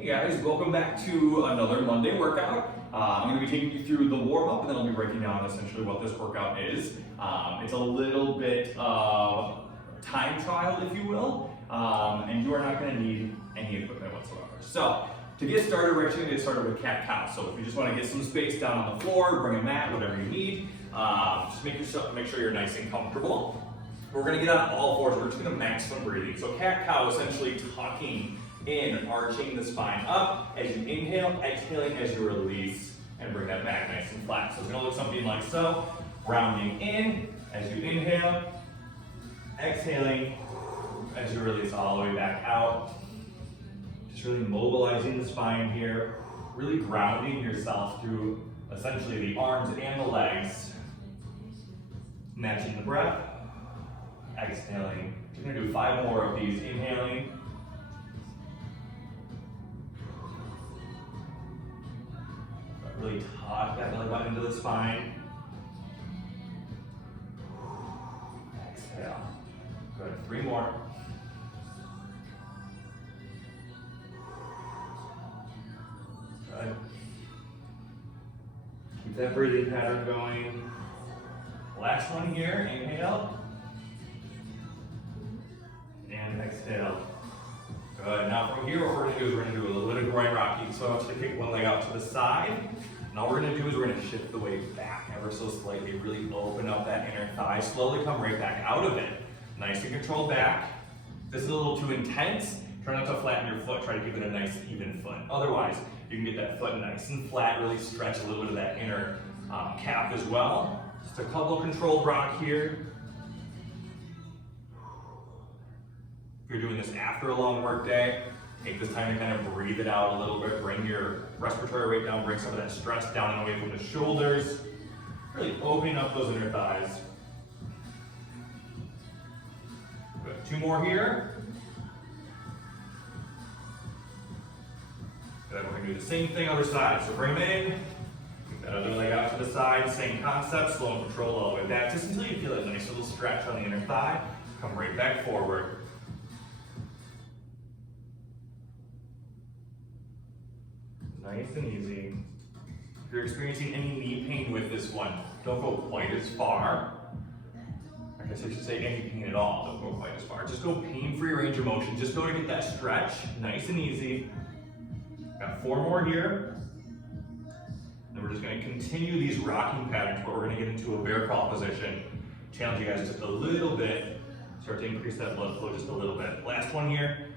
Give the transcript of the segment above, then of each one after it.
Hey guys, welcome back to another Monday workout. I'm going to be taking you through the warm-up and then I'll be breaking down essentially what this workout is. It's a little bit of time trial, if you will, and you are not going to need any equipment whatsoever. So, to get started, we're actually going to get started with cat-cow. So if you just want to get some space down on the floor, bring a mat, whatever you need, just make sure you're nice and comfortable. We're going to get on all fours. We're just going to maximum breathing. So cat-cow, essentially tucking in, arching the spine up as you inhale, exhaling as you release, and bring that back nice and flat. So it's going to look something like so. Rounding in as you inhale, exhaling as you release all the way back out. Just really mobilizing the spine here, really grounding yourself through essentially the arms and the legs. Matching the breath, exhaling. We're going to do 5 more of these. Inhaling, really tuck that belly button into the spine. Exhale. Good. 3 more. Good. Keep that breathing pattern going. Last one here. Inhale. And exhale. Good. Now from here, what we're going to do is we're going to do a little bit of groin rocking. So I want you to kick one leg out to the side. And all we're going to do is we're going to shift the weight back ever so slightly. Really open up that inner thigh. Slowly come right back out of it. Nice and controlled back. If this is a little too intense, try not to flatten your foot. Try to keep it a nice even foot. Otherwise, you can get that foot nice and flat. Really stretch a little bit of that inner calf as well. Just a couple controlled rock here. If you're doing this after a long work day, take this time to kind of breathe it out a little bit. Bring your respiratory rate down. Bring some of that stress down and away from the shoulders. Really opening up those inner thighs. Good. 2 more here. Good. We're going to do the same thing other side. So bring them in. Keep that other leg out to the side. Same concept. Slow and control all the way back. Just until you feel that nice little stretch on the inner thigh. Come right back forward. Nice and easy. If you're experiencing any knee pain with this one, don't go quite as far. I guess I should say any pain at all, don't go quite as far. Just go pain-free range of motion. Just go to get that stretch, nice and easy. Got 4 more here. Then we're just going to continue these rocking patterns, but we're going to get into a bear crawl position. Challenge you guys just a little bit. Start to increase that blood flow just a little bit. Last one here.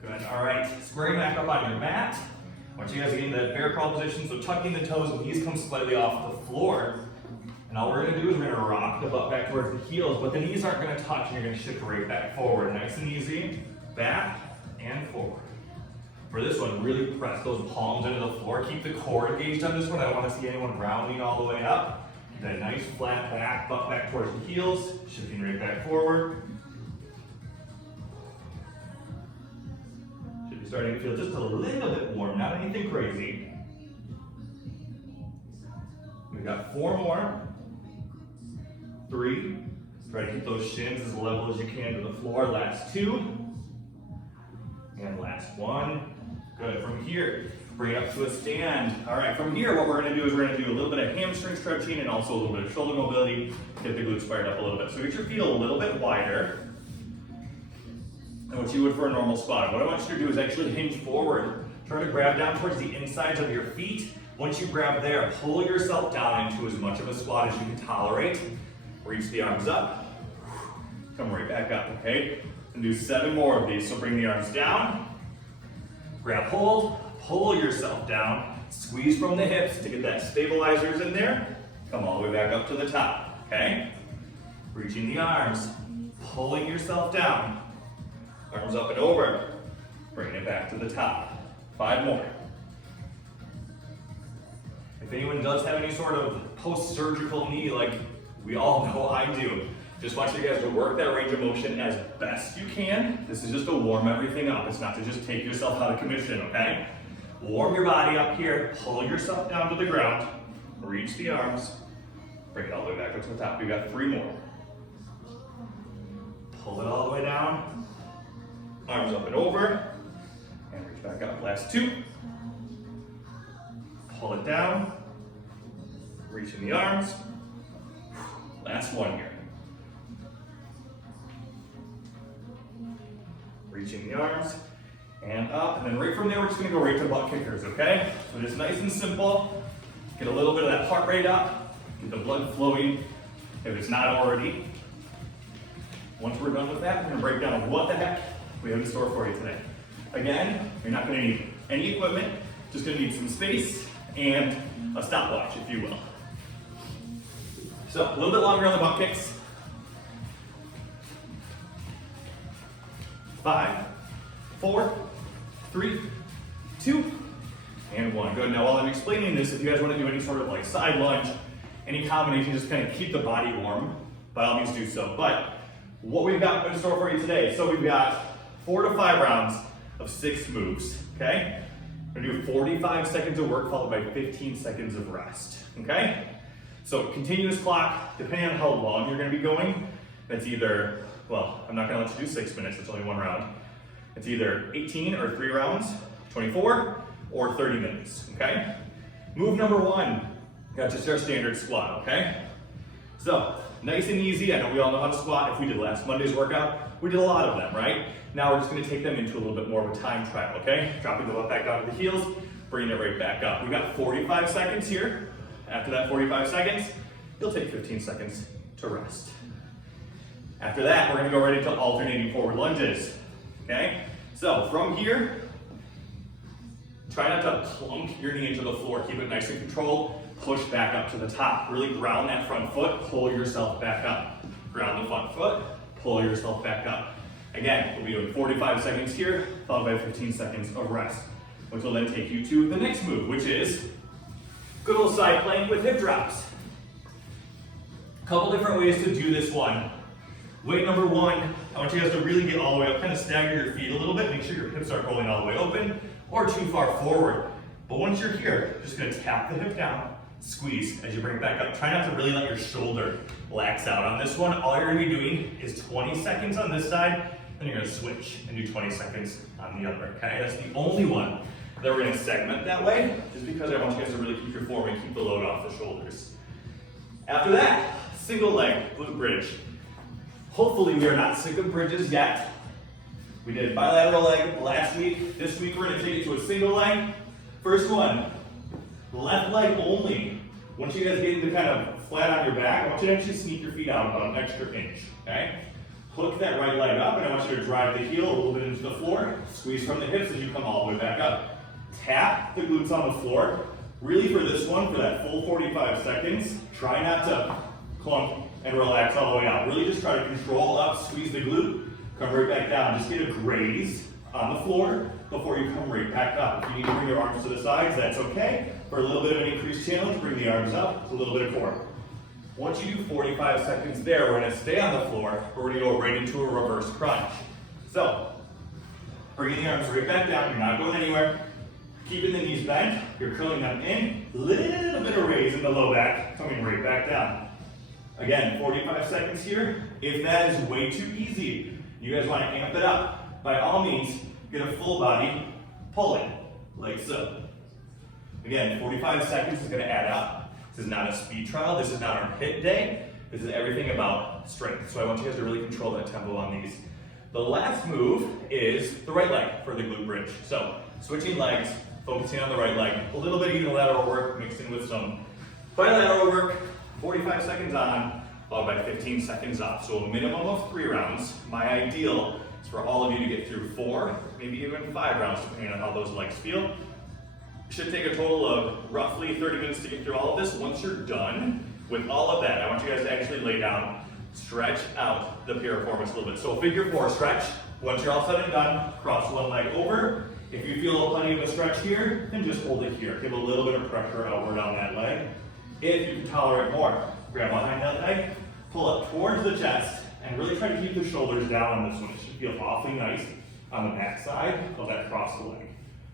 Good. All right, squaring back up on your mat. I want you guys to get into that bear crawl position, so tucking the toes and knees come slightly off the floor. And all we're going to do is we're going to rock the butt back towards the heels, but the knees aren't going to touch and you're going to shift right back forward. Nice and easy. Back and forward. For this one, really press those palms into the floor. Keep the core engaged on this one. I don't want to see anyone rounding all the way up. Keep that nice flat back, butt back towards the heels, shifting right back forward. Starting to feel just a little bit warm, not anything crazy. We've got 4 more. 3. Try to keep those shins as level as you can to the floor. Last 2. And last 1. Good. From here, bring it up to a stand. All right, from here, what we're going to do is we're going to do a little bit of hamstring stretching and also a little bit of shoulder mobility. Get the glutes fired up a little bit. So get your feet a little bit wider than what you would for a normal squat. What I want you to do is actually hinge forward. Try to grab down towards the insides of your feet. Once you grab there, pull yourself down into as much of a squat as you can tolerate. Reach the arms up. Come right back up, okay? And do 7 more of these. So bring the arms down. Grab hold. Pull yourself down. Squeeze from the hips to get that stabilizers in there. Come all the way back up to the top, okay? Reaching the arms. Pulling yourself down. Arms up and over. Bring it back to the top. 5 more. If anyone does have any sort of post-surgical knee, like we all know I do, just want you guys to work that range of motion as best you can. This is just to warm everything up. It's not to just take yourself out of commission, okay? Warm your body up here. Pull yourself down to the ground. Reach the arms. Bring it all the way back up to the top. We've got 3 more. Pull it all the way down. Arms up and over. back up. Last 2. Pull it down. Reach in the arms. Last 1 here. Reach in the arms and up, and then right from there we're just gonna go right to butt kickers, okay? So just nice and simple. Get a little bit of that heart rate up, get the blood flowing if it's not already. Once we're done with that, we're gonna break down what the heck we have in store for you today. Again, you're not gonna need any equipment, just gonna need some space and a stopwatch, if you will. So a little bit longer on the butt kicks. 5, 4, 3, 2, and 1. Good. Now while I'm explaining this, if you guys want to do any sort of like side lunge, any combination, just kind of keep the body warm, by all means do so. But what we've got in store for you today, so we've got 4 to 5 rounds of 6 moves, okay? We're gonna do 45 seconds of work followed by 15 seconds of rest, okay? So continuous clock, depending on how long you're gonna be going, that's either, well, I'm not gonna let you do 6 minutes, it's only 1 round. It's either 18 or 3 rounds, 24, or 30 minutes, okay? Move number 1, got just our standard squat, okay? So, nice and easy, I know we all know how to squat. If we did last Monday's workout, we did a lot of them, right? Now we're just gonna take them into a little bit more of a time trial, okay? Dropping the butt back down to the heels, bringing it right back up. We've got 45 seconds here. After that 45 seconds, you'll take 15 seconds to rest. After that, we're gonna go right into alternating forward lunges, okay? So from here, try not to plunk your knee into the floor. Keep it nice and controlled. Push back up to the top. Really ground that front foot. Pull yourself back up. Ground the front foot. Pull yourself back up. Again, we'll be doing 45 seconds here, followed by 15 seconds of rest, which will then take you to the next move, which is good old side plank with hip drops. Couple different ways to do this one. Weight number 1, I want you guys to really get all the way up, kind of stagger your feet a little bit, make sure your hips aren't rolling all the way open or too far forward. But once you're here, just gonna tap the hip down, squeeze as you bring it back up. Try not to really let your shoulder lax out on this one. All you're gonna be doing is 20 seconds on this side, then you're gonna switch and do 20 seconds on the other, okay? That's the only one that we're gonna segment that way, just because I want you guys to really keep your form and keep the load off the shoulders. After that, single leg glute bridge. Hopefully we are not sick of bridges yet. We did bilateral leg last week. This week we're gonna take it to a single leg. First one, left leg only. Once you guys get into kind of flat on your back, I want you to actually sneak your feet out about an extra inch, okay? Hook that right leg up, and I want you to drive the heel a little bit into the floor. Squeeze from the hips as you come all the way back up. Tap the glutes on the floor. Really for this one, for that full 45 seconds, try not to clump and relax all the way out. Really just try to control up, squeeze the glute, come right back down. Just get a graze on the floor before you come right back up. If you need to bring your arms to the sides, that's okay. For a little bit of an increased challenge, bring the arms up, it's a little bit of core. Once you do 45 seconds there, we're gonna stay on the floor, we're gonna go right into a reverse crunch. So, bringing the arms right back down, you're not going anywhere. Keeping the knees bent, you're curling them in, little bit of raise in the low back, coming right back down. Again, 45 seconds here. If that is way too easy, you guys wanna amp it up, by all means, get a full body pull-in, like so. Again, 45 seconds is gonna add up. This is not a speed trial, this is not our HIIT day. This is everything about strength. So I want you guys to really control that tempo on these. The last move is the right leg for the glute bridge. So switching legs, focusing on the right leg. A little bit of unilateral work mixed in with some bilateral work. 45 seconds on, followed by 15 seconds off. So a minimum of 3 rounds. My ideal is for all of you to get through 4, maybe even 5 rounds, depending on how those legs feel. Should take a total of roughly 30 minutes to get through all of this. Once you're done with all of that, I want you guys to actually lay down, stretch out the piriformis a little bit. So figure 4 stretch. Once you're all said and done, cross one leg over. If you feel plenty of a stretch here, then just hold it here. Give a little bit of pressure outward on that leg. If you can tolerate more, grab behind that leg, pull up towards the chest, and really try to keep the shoulders down on this one. It should feel awfully nice on the back side of that crossed leg.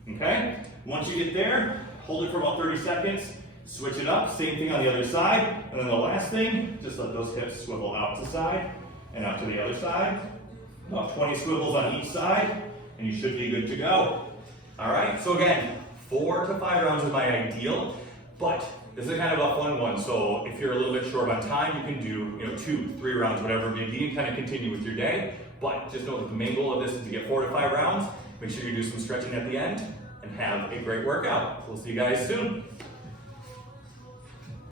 Okay? Once you get there, hold it for about 30 seconds, switch it up, same thing on the other side, and then the last thing, just let those hips swivel out to side and out to the other side. About 20 swivels on each side, and you should be good to go. All right, so again, 4 to 5 rounds is my ideal, but this is kind of a fun one. So if you're a little bit short on time, you can do 2, 3 rounds, whatever it may be, and kind of continue with your day. But just know that the main goal of this is to get 4 to 5 rounds. Make sure you do some stretching at the end and have a great workout. We'll see you guys soon.